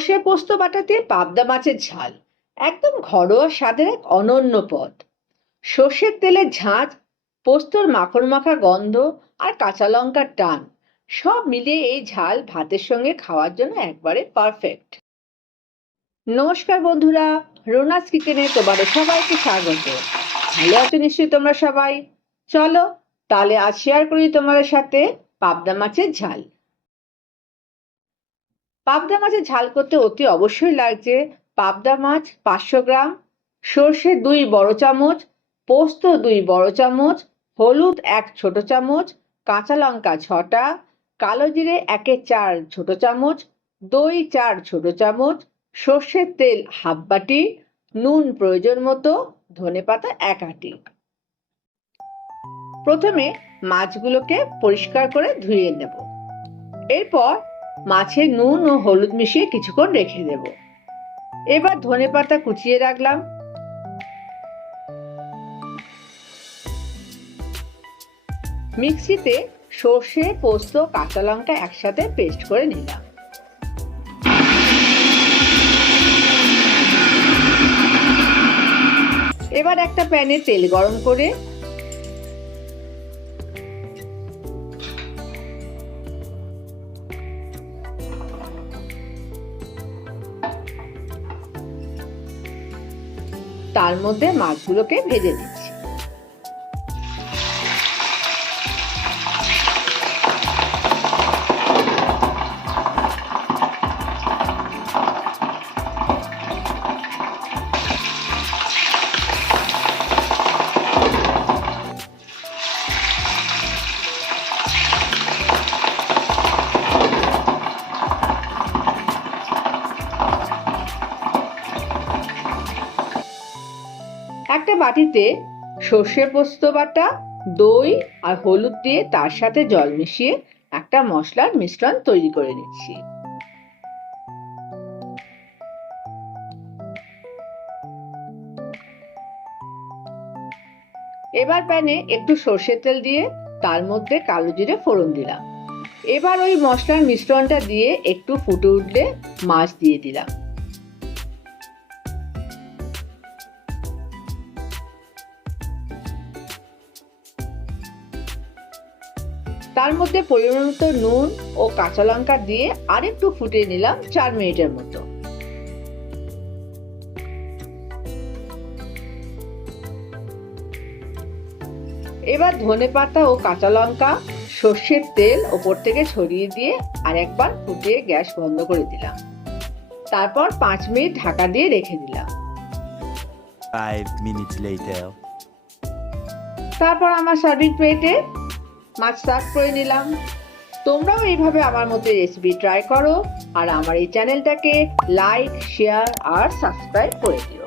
সর্ষে পোস্ত বাটা দিয়ে পাবদা মাছের ঝাল একদম ঘরোয়া স্বাদের এক অনন্য পদ। সর্ষের তেলের ঝাঁঝ, পোস্তর মাখন মাখা গন্ধ আর কাঁচা লঙ্কার টান সব মিলিয়ে এই ঝাল ভাতের সঙ্গে খাওয়ার জন্য একবারে পারফেক্ট। নমস্কার বন্ধুরা, রোনাস কিচেনে তোমাদের সবাইকে স্বাগত। ভালো আছো নিশ্চয়ই তোমরা সবাই। চলো তাহলে আজ শেয়ার করি তোমাদের সাথে পাবদা মাছের ঝাল। পাবদা মাছের ঝাল করতে অতি অবশ্যই লাগছে পাবদা মাছ 500 গ্রাম, সর্ষে 2 বড় চামচ, পোস্ত 2 বড় চামচ, হলুদ 1 ছোট চামচ, কাঁচা লঙ্কা 6টা, কালো জিরে 1/4 ছোট চামচ, দই 4 ছোট চামচ, সর্ষের তেল হাফ বাটি, নুন প্রয়োজন মতো, ধনেপাতা 1 আঁটি। প্রথমে মাছগুলোকে পরিষ্কার করে ধুয়ে নেব। এরপর মাছে নুন ও হলুদ মিশিয়ে কিছুক্ষণ রেখে দেব। এবার ধনেপাতা কুচিয়ে রাখলাম। মিক্সিতে সর্ষে, পোস্ত, কাঁচা লঙ্কা একসাথে পেস্ট করে নিলাম। এবার একটা প্যানে তেল গরম করে তার মধ্যে মাছগুলোকে ভেজে নিচ্ছি। একটা বাটিতে সর্ষে পোস্ত বাটা, দই আর হলুদ দিয়ে তার সাথে জল মিশিয়ে একটা মশলার মিশ্রণ তৈরি করে নিচ্ছি। এবার প্যানে একটু সর্ষের তেল দিয়ে তার মধ্যে কালো জিরে ফোড়ন দিলাম। এবার ওই মশলার মিশ্রণটা দিয়ে একটু ফুটে উঠলে মাছ দিয়ে দিলাম। তার মধ্যে পরিমাণ মতো নুন ও কাঁচা লঙ্কা দিয়ে আরেকটু ফুটিয়ে নিলাম 4 মিনিটের মতো। এবার ধনেপাতা ও কাঁচা লঙ্কা, সর্ষের তেল ওপর থেকে ছড়িয়ে দিয়ে আরেকবার ফুটিয়ে গ্যাস বন্ধ করে দিলাম। তারপর 5 মিনিট ঢাকা দিয়ে রেখে দিলাম। 5 minutes later. তারপর আমার সার্ভিং প্লেটে মাছ সার্ভ করে নিলাম। তোমরাও এইভাবে আমার মতো রেসিপি ট্রাই করো আর আমার এই চ্যানেলটাকে লাইক, শেয়ার আর সাবস্ক্রাইব করে দিও।